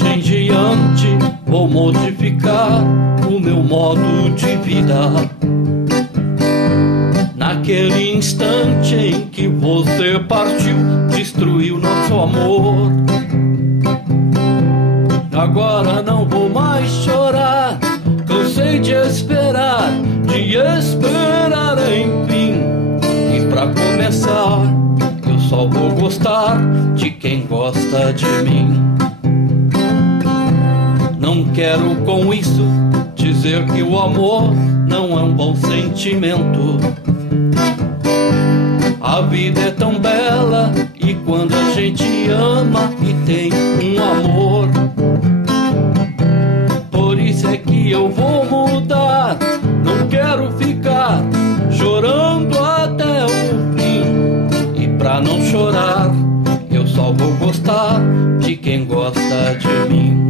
hoje em diante vou modificar o meu modo de vida. Naquele instante em que você partiu, destruiu nosso amor. Agora não vou mais chorar, cansei de esperar enfim. E pra começar, eu só vou gostar de quem gosta de mim. Não quero com isso dizer que o amor não é um bom sentimento. A vida é tão bela e quando a gente ama e tem um amor. Por isso é que eu vou mudar, não quero ficar chorando até o fim. E pra não chorar, eu só vou gostar de quem gosta de mim.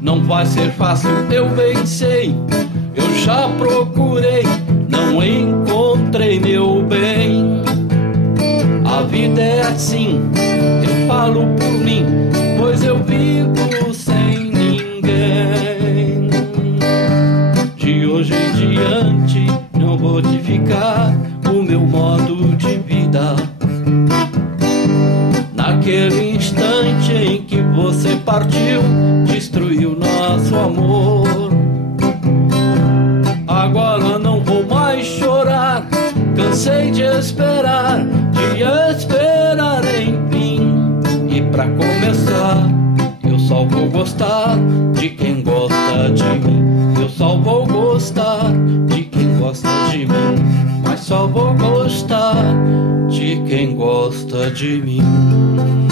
Não vai ser fácil, eu bem sei, eu já procurei, não encontrei meu bem. A vida é assim, eu falo por mim, pois eu vivo sem ninguém. De hoje em diante não vou modificar o meu modo de vida. Naquele instante em que você partiu, destruiu nosso amor. Agora não vou mais chorar, cansei de esperar enfim. E pra começar, eu só vou gostar de quem gosta de mim. Eu só vou gostar de quem gosta de mim. Mas só vou gostar de quem gosta de mim.